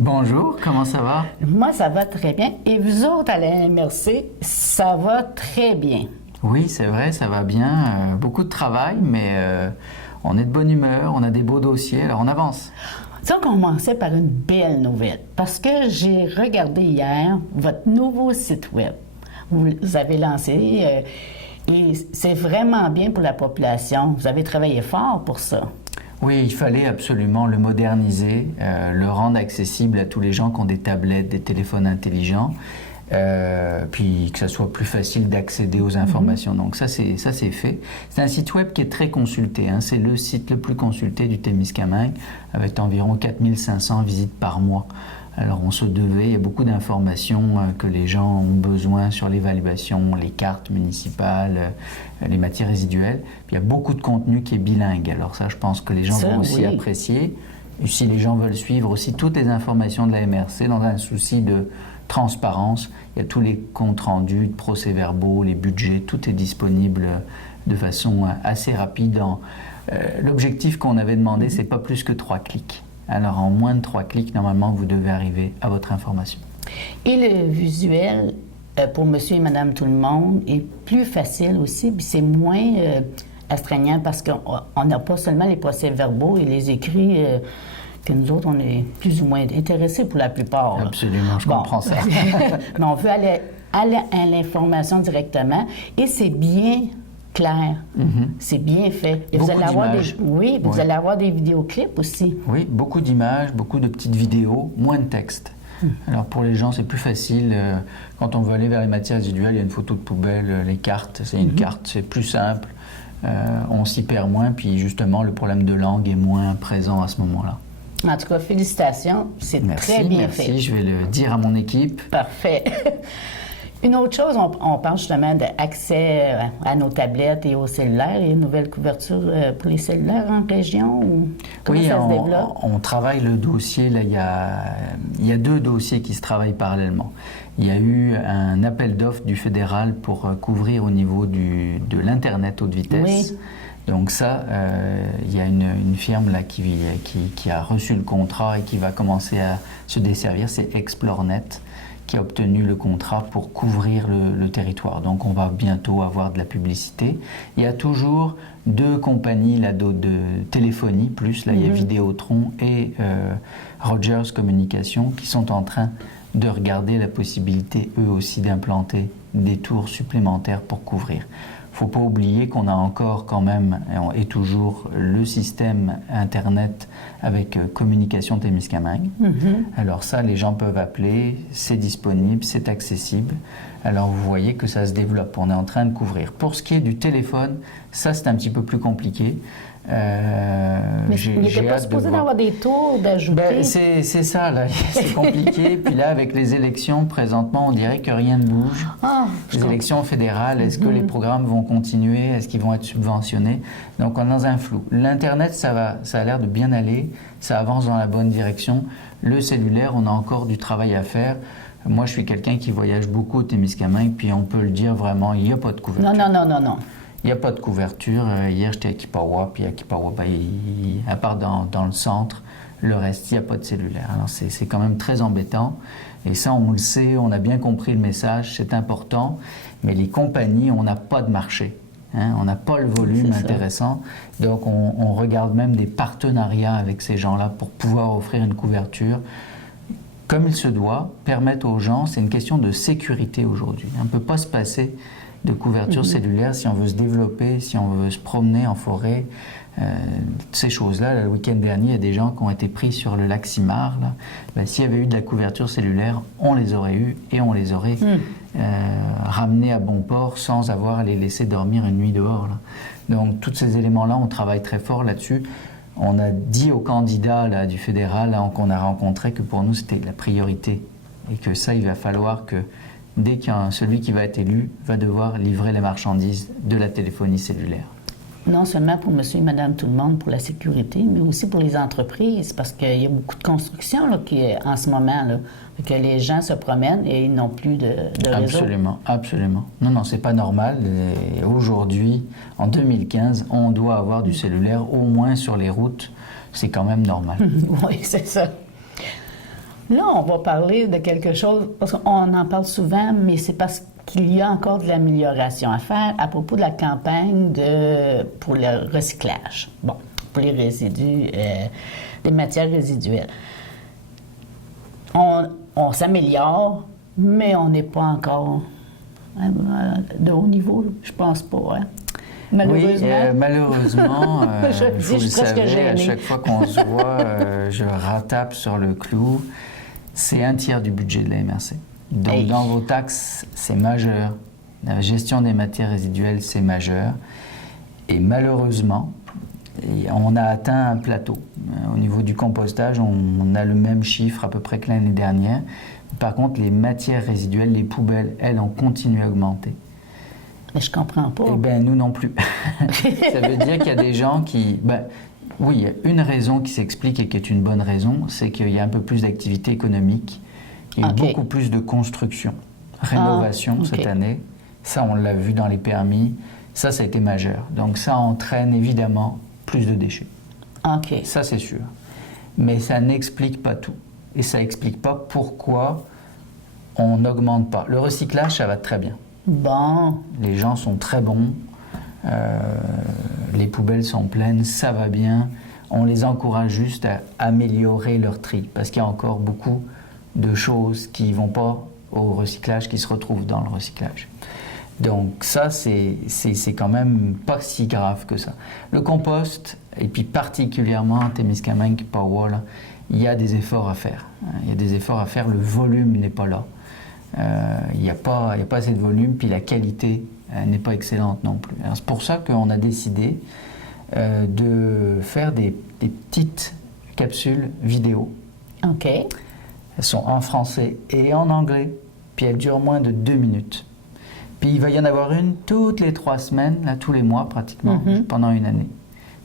Bonjour, comment ça va? Moi, ça va très bien. Et vous autres, à la MRC, ça va très bien. Oui, c'est vrai, ça va bien. Beaucoup de travail, mais on est de bonne humeur, on a des beaux dossiers, alors on avance. Ça, on commençait par une belle nouvelle, parce que j'ai regardé hier votre nouveau site web. Vous avez lancé, et c'est vraiment bien pour la population. Vous avez travaillé fort pour ça. Oui, il fallait absolument le moderniser, le rendre accessible à tous les gens qui ont des tablettes, des téléphones intelligents, puis que ça soit plus facile d'accéder aux informations. Donc ça c'est fait. C'est un site web qui est très consulté, hein. C'est le site le plus consulté du Témiscamingue, avec environ 4500 visites par mois. Alors on se devait, il y a beaucoup d'informations que les gens ont besoin sur l'évaluation, les cartes municipales, les matières résiduelles. Puis il y a beaucoup de contenu qui est bilingue. Alors ça, je pense que les gens vont aussi apprécier. Et si les gens veulent suivre aussi toutes les informations de la MRC, dans un souci de transparence, il y a tous les comptes rendus, de procès-verbaux, les budgets, tout est disponible de façon assez rapide. L'objectif qu'on avait demandé, c'est pas plus que 3 clics. Alors, en moins de 3 clics, normalement, vous devez arriver à votre information. Et le visuel, pour monsieur et madame tout le monde, est plus facile aussi, puis c'est moins astreignant parce qu'on n'a pas seulement les procès-verbaux et les écrits que nous autres, on est plus ou moins intéressés pour la plupart. Là. Absolument, je comprends ça. Mais on veut aller à l'information directement et c'est bien clair. C'est bien fait. Et vous allez avoir vous allez avoir des vidéoclips aussi. Oui, beaucoup d'images, beaucoup de petites vidéos, moins de texte. Alors pour les gens, c'est plus facile. Quand on veut aller vers les matières résiduelles, il y a une photo de poubelle, les cartes, c'est une carte, c'est plus simple. On s'y perd moins, puis justement, le problème de langue est moins présent à ce moment-là. En tout cas, félicitations, c'est très bien fait. Merci, je vais le dire à mon équipe. Parfait. Une autre chose, on parle justement d'accès à nos tablettes et aux cellulaires. Il y a une nouvelle couverture pour les cellulaires en région? Ou comment ça se développe? On travaille le dossier. Là, il y a 2 dossiers qui se travaillent parallèlement. Il y a eu un appel d'offres du fédéral pour couvrir au niveau de l'Internet haute vitesse. Oui. Donc ça, il y a une firme là qui a reçu le contrat et qui va commencer à se desservir. C'est ExploreNet qui a obtenu le contrat pour couvrir le territoire. Donc on va bientôt avoir de la publicité. Il y a toujours 2 compagnies là, de téléphonie, plus là il y a Vidéotron et Rogers Communication qui sont en train de regarder la possibilité eux aussi d'implanter des tours supplémentaires pour couvrir. Il ne faut pas oublier qu'on a encore quand même et toujours le système Internet avec communication Témiscamingue. Alors ça, les gens peuvent appeler, c'est disponible, c'est accessible. Alors vous voyez que ça se développe, on est en train de couvrir. Pour ce qui est du téléphone, ça c'est un petit peu plus compliqué. Mais il n'était pas supposé d'avoir des tours d'ajouter? C'est ça, là. C'est compliqué. Puis là, avec les élections, présentement, on dirait que rien ne bouge. Les élections fédérales, est-ce que les programmes vont continuer? Est-ce qu'ils vont être subventionnés? Donc, on est dans un flou. L'Internet, ça a l'air de bien aller. Ça avance dans la bonne direction. Le cellulaire, on a encore du travail à faire. Moi, je suis quelqu'un qui voyage beaucoup au Témiscamingue, puis on peut le dire vraiment, il n'y a pas de couverture. Non. Il n'y a pas de couverture. Hier, j'étais à Kipawa, puis à Kipawa, à part dans le centre, le reste, il n'y a pas de cellulaire. Alors, c'est quand même très embêtant. Et ça, on le sait, on a bien compris le message, c'est important. Mais les compagnies, on n'a pas de marché. Hein, on n'a pas le volume intéressant. Donc, on regarde même des partenariats avec ces gens-là pour pouvoir offrir une couverture comme il se doit, permettre aux gens, c'est une question de sécurité aujourd'hui. On ne peut pas se passer de couverture cellulaire si on veut se développer, si on veut se promener en forêt. Ces choses-là, le week-end dernier, il y a des gens qui ont été pris sur le lac Simard. S'il y avait eu de la couverture cellulaire, on les aurait eus et on les aurait ramenés à bon port sans avoir à les laisser dormir une nuit dehors. Là. Donc, tous ces éléments-là, on travaille très fort là-dessus. On a dit aux candidats là, du fédéral qu'on a rencontrés que pour nous, c'était la priorité. Et que ça, il va falloir que dès qu'il y a celui qui va être élu, va devoir livrer les marchandises de la téléphonie cellulaire. Non seulement pour monsieur et madame tout le monde, pour la sécurité, mais aussi pour les entreprises, parce qu'il y a beaucoup de construction là, en ce moment, là, que les gens se promènent et ils n'ont plus de réseau. Absolument. Non, c'est pas normal. Et aujourd'hui, en 2015, on doit avoir du cellulaire, au moins sur les routes. C'est quand même normal. Oui, c'est ça. Là, on va parler de quelque chose, parce qu'on en parle souvent, mais c'est parce qu'il y a encore de l'amélioration à faire à propos de la campagne pour le recyclage. Bon, pour les résidus, les matières résiduelles. On s'améliore, mais on n'est pas encore de haut niveau, je pense pas. Hein? Malheureusement. Oui, malheureusement, vous le savez, gênée. à chaque fois qu'on se voit, je ratape sur le clou. C'est un tiers du budget de la MRC. Donc, Hey. dans vos taxes, c'est majeur. La gestion des matières résiduelles, c'est majeur. Et malheureusement, on a atteint un plateau. Au niveau du compostage, on a le même chiffre à peu près que l'année dernière. Par contre, les matières résiduelles, les poubelles, elles ont continué à augmenter. Mais je comprends pas. Eh bien, nous non plus. Ça veut dire qu'il y a des gens qui... oui, il y a une raison qui s'explique et qui est une bonne raison, c'est qu'il y a un peu plus d'activité économique, il y a eu beaucoup plus de construction, rénovation cette année. Ça, on l'a vu dans les permis. Ça a été majeur. Donc ça entraîne évidemment plus de déchets. OK. Ça, c'est sûr. Mais ça n'explique pas tout. Et ça n'explique pas pourquoi on n'augmente pas. Le recyclage, ça va très bien. Bon. Les gens sont très bons. Les poubelles sont pleines, ça va bien. On les encourage juste à améliorer leur tri parce qu'il y a encore beaucoup de choses qui ne vont pas au recyclage, qui se retrouvent dans le recyclage. Donc ça, c'est quand même pas si grave que ça. Le compost, et puis particulièrement Témiscamingue, Paoua, là, il y a des efforts à faire. Il y a des efforts à faire, le volume n'est pas là. Il n'y a pas assez de volume, puis la qualité n'est pas excellente non plus. C'est pour ça qu'on a décidé de faire des petites capsules vidéo. OK. Elles sont en français et en anglais, puis elles durent moins de 2 minutes. Puis il va y en avoir une toutes les 3 semaines, là, tous les mois pratiquement, pendant une année.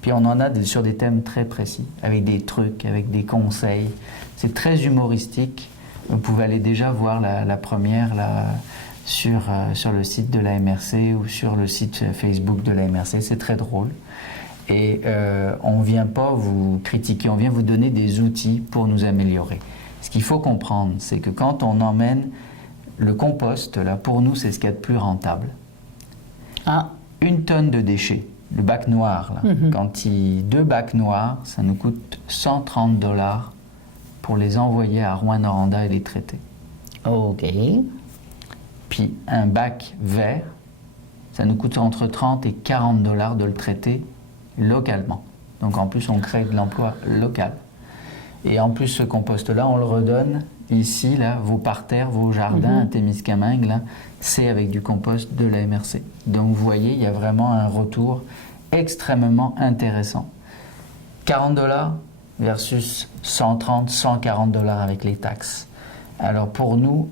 Puis on en a sur des thèmes très précis, avec des trucs, avec des conseils. C'est très humoristique. Vous pouvez aller déjà voir la première là, sur le site de la MRC ou sur le site Facebook de la MRC. C'est très drôle. Et on ne vient pas vous critiquer, on vient vous donner des outils pour nous améliorer. Ce qu'il faut comprendre, c'est que quand on emmène le compost, là, pour nous, c'est ce qu'il y a de plus rentable. Ah. 1 tonne de déchets, le bac noir, là, quand 2 bacs noirs, ça nous coûte 130 $ pour les envoyer à Rouyn-Noranda et les traiter. OK. Puis un bac vert, ça nous coûte entre 30 et 40 $ de le traiter localement. Donc en plus, on crée de l'emploi local. Et en plus, ce compost-là, on le redonne ici, là, vos parterres, vos jardins à Témiscamingue, là, c'est avec du compost de la MRC. Donc vous voyez, il y a vraiment un retour extrêmement intéressant. 40 $ versus 130, 140 $ avec les taxes. Alors pour nous,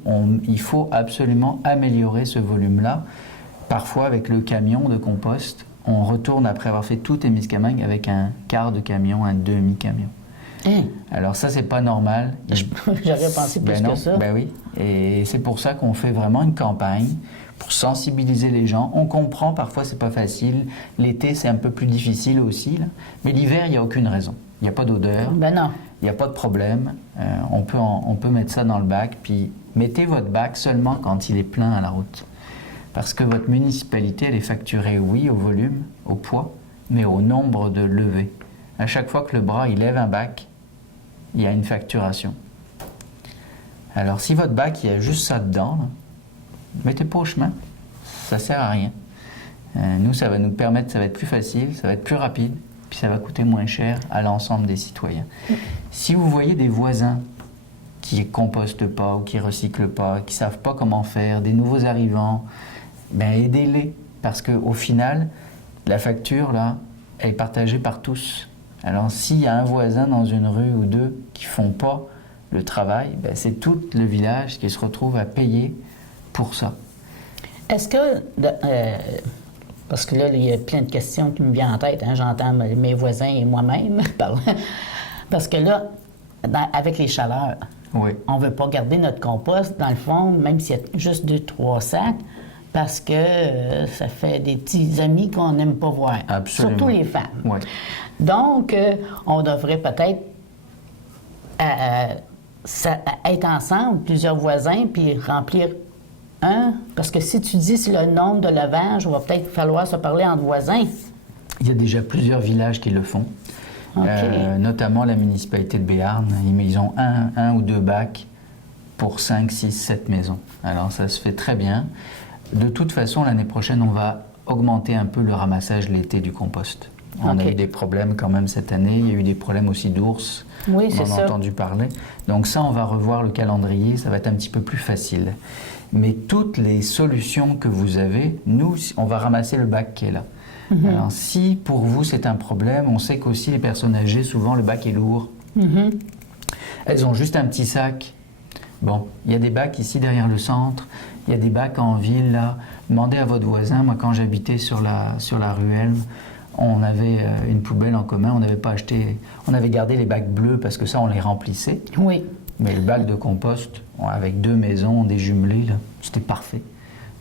il faut absolument améliorer ce volume-là. Parfois, avec le camion de compost, on retourne après avoir fait tout Témiscamingue avec un quart de camion, un demi-camion. Alors ça, c'est pas normal. J'aurais pensé plus que ça. Ben oui, et c'est pour ça qu'on fait vraiment une campagne pour sensibiliser les gens. On comprend, parfois c'est pas facile. L'été, c'est un peu plus difficile aussi, là. Mais l'hiver, il n'y a aucune raison. Il n'y a pas d'odeur. Ben non. Il n'y a pas de problème. On peut mettre ça dans le bac, puis mettez votre bac seulement quand il est plein à la route. Parce que votre municipalité, elle est facturée, oui, au volume, au poids, mais au nombre de levées. À chaque fois que le bras, il lève un bac, il y a une facturation. Alors, si votre bac, il y a juste ça dedans, là, mettez pas au chemin. Ça sert à rien. Nous, ça va nous permettre, ça va être plus facile, ça va être plus rapide, puis ça va coûter moins cher à l'ensemble des citoyens. Si vous voyez des voisins qui ne compostent pas ou qui ne recyclent pas, qui ne savent pas comment faire, des nouveaux arrivants, ben aidez-les. Parce qu'au final, la facture, là, elle est partagée par tous. Alors, s'il y a un voisin dans une rue ou deux qui ne font pas le travail, ben, c'est tout le village qui se retrouve à payer pour ça. Est-ce que, parce que là, il y a plein de questions qui me viennent en tête, hein, j'entends mes voisins et moi-même parler. Parce que là, avec les chaleurs, on ne veut pas garder notre compost, dans le fond, même s'il y a juste 2-3 sacs, parce que ça fait des petits amis qu'on n'aime pas voir. Absolument. Surtout les femmes. Oui. Donc, on devrait peut-être être ensemble, plusieurs voisins, puis remplir un. Parce que si tu dis c'est le nombre de lavages, il va peut-être falloir se parler entre voisins. Il y a déjà plusieurs villages qui le font, notamment la municipalité de Béarn. Ils ont un ou deux bacs pour 5, 6, 7 maisons. Alors ça se fait très bien. De toute façon, l'année prochaine, on va augmenter un peu le ramassage l'été du compost. On a eu des problèmes quand même cette année. Il y a eu des problèmes aussi d'ours. Oui, c'est ça. On a entendu parler. Donc ça, on va revoir le calendrier. Ça va être un petit peu plus facile. Mais toutes les solutions que vous avez, nous, on va ramasser le bac qui est là. Alors si pour vous c'est un problème, on sait qu'aussi les personnes âgées, souvent le bac est lourd. Elles ont juste un petit sac. Bon, il y a des bacs ici derrière le centre. Il y a des bacs en ville là. Demandez à votre voisin. Moi, quand j'habitais sur la rue Elm, on avait une poubelle en commun. On n'avait pas acheté. On avait gardé les bacs bleus parce que ça, on les remplissait. Oui. Mais le bac de compost, avec 2 maisons, des jumelés, là, c'était parfait.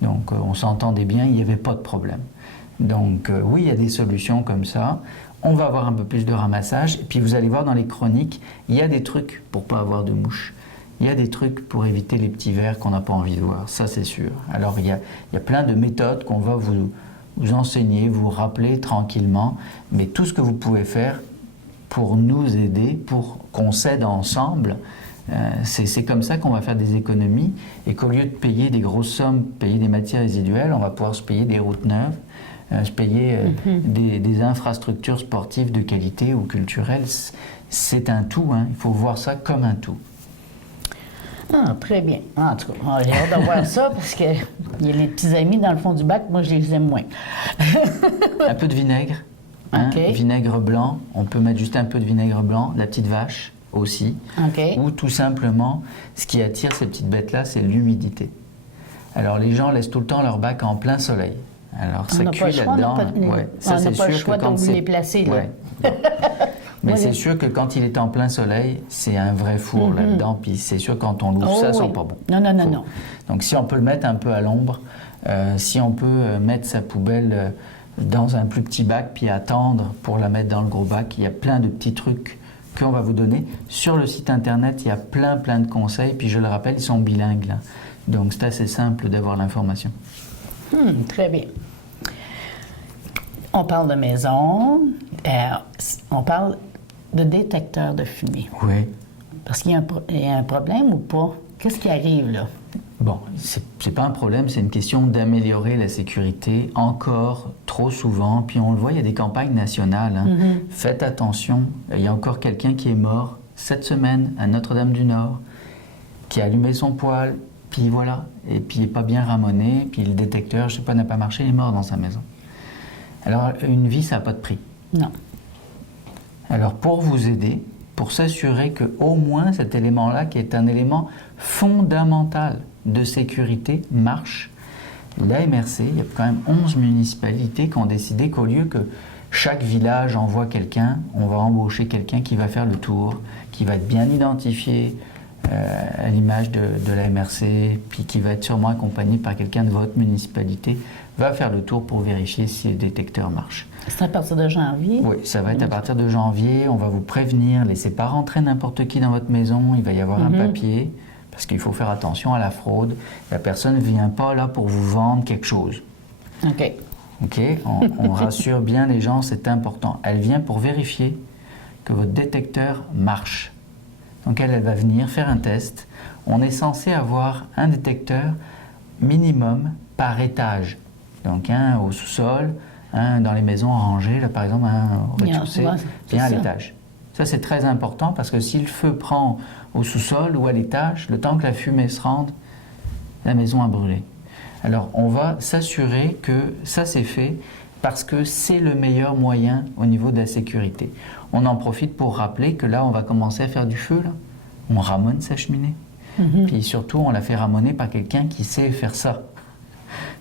Donc, on s'entendait bien. Il n'y avait pas de problème. Donc, oui, il y a des solutions comme ça. On va avoir un peu plus de ramassage. Et puis, vous allez voir dans les chroniques, il y a des trucs pour ne pas avoir de mouches. Il y a des trucs pour éviter les petits vers qu'on n'a pas envie de voir, ça c'est sûr. Alors il y a plein de méthodes qu'on va vous enseigner, vous rappeler tranquillement, mais tout ce que vous pouvez faire pour nous aider, pour qu'on s'aide ensemble, c'est comme ça qu'on va faire des économies et qu'au lieu de payer des grosses sommes, payer des matières résiduelles, on va pouvoir se payer des routes neuves, se payer des infrastructures sportives de qualité ou culturelles. C'est un tout, hein. Il faut voir ça comme un tout. Ah, très bien. En tout cas, j'ai hâte de voir ça parce que il y a les petits amis dans le fond du bac, moi je les aime moins. Un peu de vinaigre, hein, vinaigre blanc. On peut mettre juste un peu de vinaigre blanc, la petite vache aussi. Ou tout simplement, ce qui attire ces petites bêtes-là, c'est l'humidité. Alors les gens laissent tout le temps leur bac en plein soleil. Alors ça cuit là-dedans. On n'a pas le choix de vous les placer. Là. Mais c'est sûr que quand il est en plein soleil, c'est un vrai four là-dedans. Puis c'est sûr quand on l'ouvre, ça sent pas bon. Non. Donc si on peut le mettre un peu à l'ombre, si on peut mettre sa poubelle dans un plus petit bac, puis attendre pour la mettre dans le gros bac, il y a plein de petits trucs qu'on va vous donner. Sur le site internet, il y a plein de conseils. Puis je le rappelle, ils sont bilingues là. Donc c'est assez simple d'avoir l'information. Très bien. On parle de maison, on parle de détecteur de fumée. Oui. Parce qu'il y a un problème ou pas? Qu'est-ce qui arrive là? Bon, c'est pas un problème, c'est une question d'améliorer la sécurité encore trop souvent. Puis on le voit, il y a des campagnes nationales. Hein. Faites attention, il y a encore quelqu'un qui est mort cette semaine à Notre-Dame-du-Nord, qui a allumé son poêle, puis voilà, et puis il n'est pas bien ramoné, puis le détecteur, je sais pas, n'a pas marché, il est mort dans sa maison. Alors, une vie, ça n'a pas de prix. Non. Alors, pour vous aider, pour s'assurer qu'au moins cet élément-là, qui est un élément fondamental de sécurité, marche, la MRC, il y a quand même 11 municipalités qui ont décidé qu'au lieu que chaque village envoie quelqu'un, on va embaucher quelqu'un qui va faire le tour, qui va être bien identifié à l'image de la MRC, puis qui va être sûrement accompagné par quelqu'un de votre municipalité, va faire le tour pour vérifier si le détecteur marche. C'est à partir de janvier? Oui, ça va être à partir de janvier. On va vous prévenir. Laissez pas rentrer n'importe qui dans votre maison. Il va y avoir un papier, parce qu'il faut faire attention à la fraude. La personne ne vient pas là pour vous vendre quelque chose. OK. On rassure bien les gens, c'est important. Elle vient pour vérifier que votre détecteur marche. Donc elle va venir faire un test. On est censé avoir un détecteur minimum par étage. Donc un au sous-sol, un dans les maisons rangées, là par exemple un au rez-de-chaussée, et un à l'étage. Ça c'est très important parce que si le feu prend au sous-sol ou à l'étage, le temps que la fumée se rende, la maison a brûlé. Alors on va s'assurer que ça c'est fait parce que c'est le meilleur moyen au niveau de la sécurité. On en profite pour rappeler que là on va commencer à faire du feu, là. On ramonne sa cheminée. Puis surtout on la fait ramoner par quelqu'un qui sait faire ça.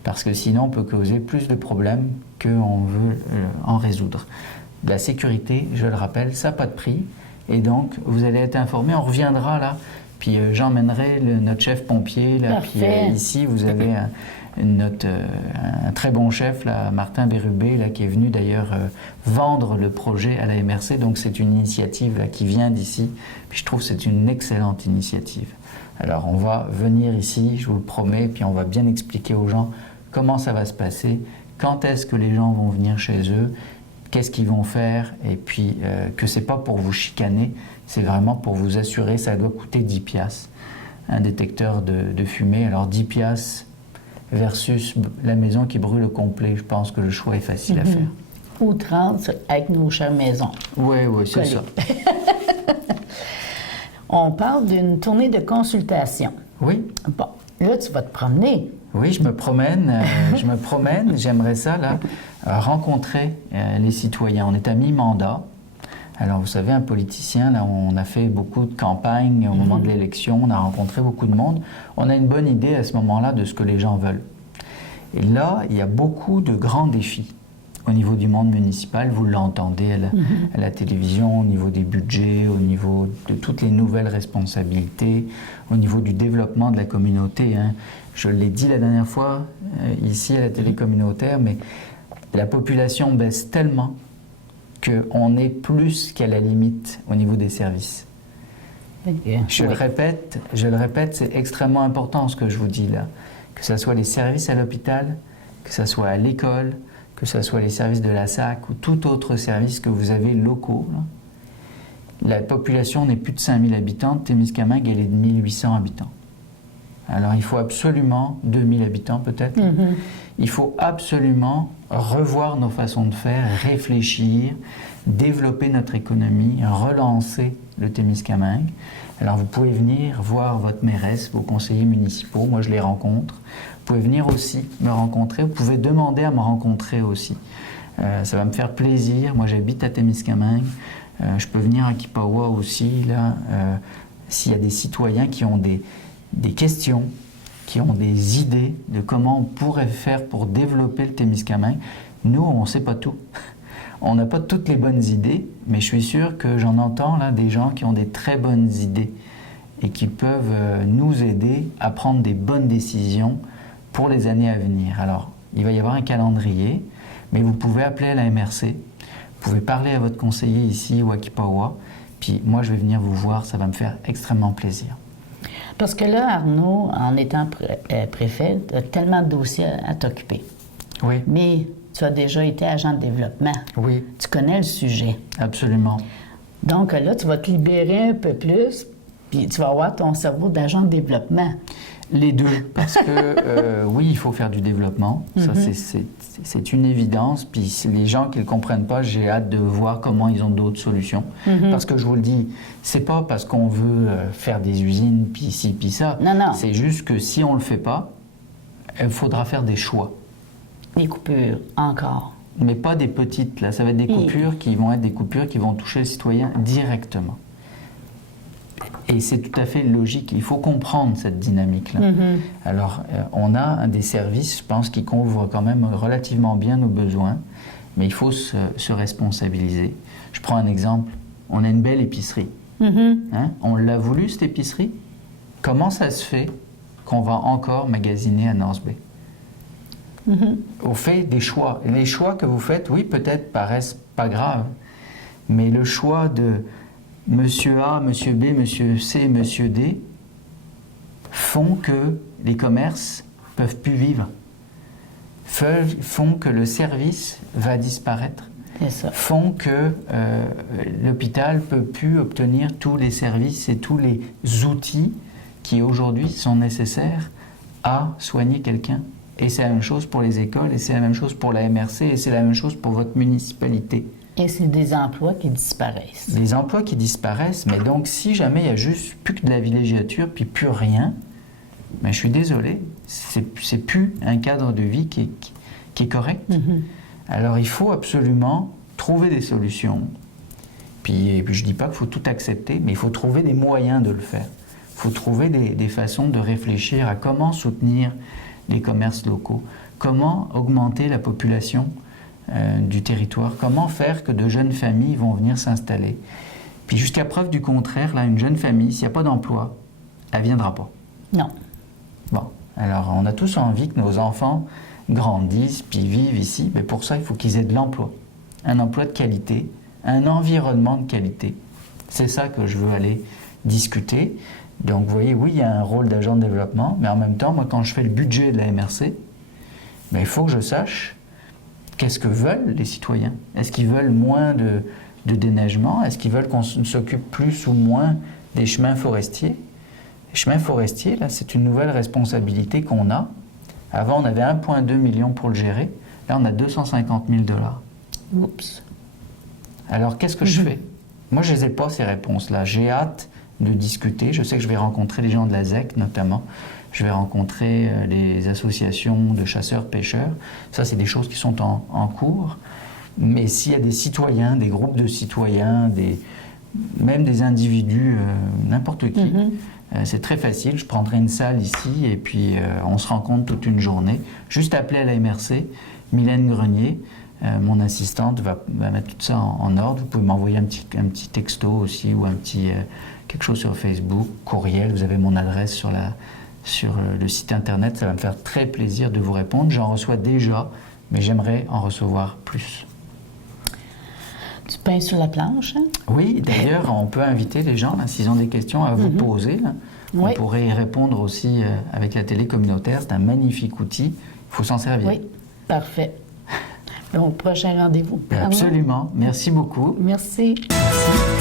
Parce que sinon on peut causer plus de problèmes qu'on veut en résoudre. La sécurité, je le rappelle, ça n'a pas de prix. Et donc vous allez être informés, on reviendra là Puis j'emmènerai notre chef pompier, là, puis ici, vous avez un très bon chef, là, Martin Bérubé, là, qui est venu d'ailleurs vendre le projet à la MRC. Donc c'est une initiative là, qui vient d'ici. Puis je trouve que c'est une excellente initiative. Alors on va venir ici, je vous le promets, puis on va bien expliquer aux gens comment ça va se passer, quand est-ce que les gens vont venir chez eux, qu'est-ce qu'ils vont faire, et puis que c'est pas pour vous chicaner, c'est vraiment pour vous assurer, ça doit coûter 10 piastres, un détecteur de fumée. Alors 10 piastres versus la maison qui brûle au complet, je pense que le choix est facile à faire. Ou 30 avec nos chères maisons. Oui, c'est ça. On parle d'une tournée de consultation. Oui. Bon, là, tu vas te promener. Oui, je me promène, j'aimerais ça, là, rencontrer les citoyens. On est à mi-mandat. Alors, vous savez, un politicien, là, on a fait beaucoup de campagnes au moment de l'élection, on a rencontré beaucoup de monde. On a une bonne idée à ce moment-là de ce que les gens veulent. Et là, il y a beaucoup de grands défis au niveau du monde municipal. Vous l'entendez à la télévision, au niveau des budgets, au niveau de toutes les nouvelles responsabilités, au niveau du développement de la communauté. Hein. Je l'ai dit la dernière fois, ici à la télé communautaire, mais la population baisse tellement qu'on est plus qu'à la limite au niveau des services. Je le répète, c'est extrêmement important ce que je vous dis là. Que ce soit les services à l'hôpital, que ce soit à l'école, que ce soit les services de la SAC ou tout autre service que vous avez locaux. Là. La population n'est plus de 5000 habitants, Témiscamingue, elle est de 1800 habitants. Alors il faut absolument, 2000 habitants peut-être, il faut absolument revoir nos façons de faire, réfléchir, développer notre économie, relancer le Témiscamingue. Alors vous pouvez venir voir votre mairesse, vos conseillers municipaux, moi je les rencontre. Vous pouvez venir aussi me rencontrer, vous pouvez demander à me rencontrer aussi. Ça va me faire plaisir, moi j'habite à Témiscamingue, je peux venir à Kipawa aussi, là, s'il y a des citoyens qui ont des questions, qui ont des idées de comment on pourrait faire pour développer le Témiscamingue. Nous, on ne sait pas tout. On n'a pas toutes les bonnes idées, mais je suis sûr que j'en entends là des gens qui ont des très bonnes idées et qui peuvent nous aider à prendre des bonnes décisions pour les années à venir. Alors, il va y avoir un calendrier, mais vous pouvez appeler à la MRC, vous pouvez parler à votre conseiller ici ou à Kipawa, puis moi je vais venir vous voir, ça va me faire extrêmement plaisir. Parce que là, Arnaud, en étant préfet, tu as tellement de dossiers à t'occuper. Oui. Mais tu as déjà été agent de développement. Oui. Tu connais le sujet. Absolument. Donc là, tu vas te libérer un peu plus, puis tu vas avoir ton cerveau d'agent de développement. Les deux, parce que oui, il faut faire du développement, ça c'est une évidence, puis les gens qui ne le comprennent pas, j'ai hâte de voir comment ils ont d'autres solutions. Parce que je vous le dis, c'est pas parce qu'on veut faire des usines, puis ci, puis ça, c'est juste que si on ne le fait pas, il faudra faire des choix. Des coupures, encore. Mais pas des petites, là, ça va être des coupures qui vont être des coupures qui vont toucher le citoyen directement. Et c'est tout à fait logique. Il faut comprendre cette dynamique-là. Alors, on a des services, je pense, qui couvrent quand même relativement bien nos besoins, mais il faut se responsabiliser. Je prends un exemple. On a une belle épicerie. Hein? On l'a voulu, cette épicerie. Comment ça se fait qu'on va encore magasiner à North Bay? On fait des choix. Et les choix que vous faites, oui, peut-être paraissent pas graves, mais le choix de Monsieur A, Monsieur B, Monsieur C, Monsieur D font que les commerces ne peuvent plus vivre, font que le service va disparaître, font que l'hôpital ne peut plus obtenir tous les services et tous les outils qui aujourd'hui sont nécessaires à soigner quelqu'un. Et c'est la même chose pour les écoles, et c'est la même chose pour la MRC, et c'est la même chose pour votre municipalité. Et c'est des emplois qui disparaissent. Des emplois qui disparaissent, mais donc si jamais il y a juste plus que de la villégiature, puis plus rien, ben je suis désolé, c'est plus un cadre de vie qui est correct. Alors il faut absolument trouver des solutions. Puis je ne dis pas qu'il faut tout accepter, mais il faut trouver des moyens de le faire. Il faut trouver des façons de réfléchir à comment soutenir les commerces locaux, comment augmenter la population du territoire, comment faire que de jeunes familles vont venir s'installer. Puis jusqu'à preuve du contraire, là, une jeune famille, s'il n'y a pas d'emploi, elle ne viendra pas. Non. Bon, alors on a tous envie que nos enfants grandissent puis vivent ici, mais pour ça, il faut qu'ils aient de l'emploi. Un emploi de qualité, un environnement de qualité. C'est ça que je veux aller discuter. Donc vous voyez, oui, il y a un rôle d'agent de développement, mais en même temps, moi, quand je fais le budget de la MRC, ben, il faut que je sache qu'est-ce que veulent les citoyens. Est-ce qu'ils veulent moins de déneigement? Est-ce qu'ils veulent qu'on s'occupe plus ou moins des chemins forestiers? Les chemins forestiers, là, c'est une nouvelle responsabilité qu'on a. Avant, on avait 1,2 million pour le gérer. Là, on a 250 000 $. Oups. Alors, qu'est-ce que je fais? Moi, je ne les ai pas, ces réponses-là. J'ai hâte de discuter. Je sais que je vais rencontrer les gens de la ZEC, notamment. Je vais rencontrer les associations de chasseurs-pêcheurs. Ça, c'est des choses qui sont en cours. Mais s'il y a des citoyens, des groupes de citoyens, même des individus, n'importe qui, c'est très facile. Je prendrai une salle ici et puis on se rencontre toute une journée. Juste appeler à la MRC. Mylène Grenier, mon assistante, va mettre tout ça en ordre. Vous pouvez m'envoyer un petit texto aussi ou quelque chose sur Facebook, courriel. Vous avez mon adresse sur le site internet. Ça va me faire très plaisir de vous répondre. J'en reçois déjà, mais j'aimerais en recevoir plus. Du pain sur la planche, hein? Oui, d'ailleurs, on peut inviter les gens, là, s'ils ont des questions à vous poser. Là. Oui. On pourrait y répondre aussi avec la télé communautaire. C'est un magnifique outil. Il faut s'en servir. Oui, parfait. Donc, prochain rendez-vous. Absolument. Merci beaucoup. Merci. Merci.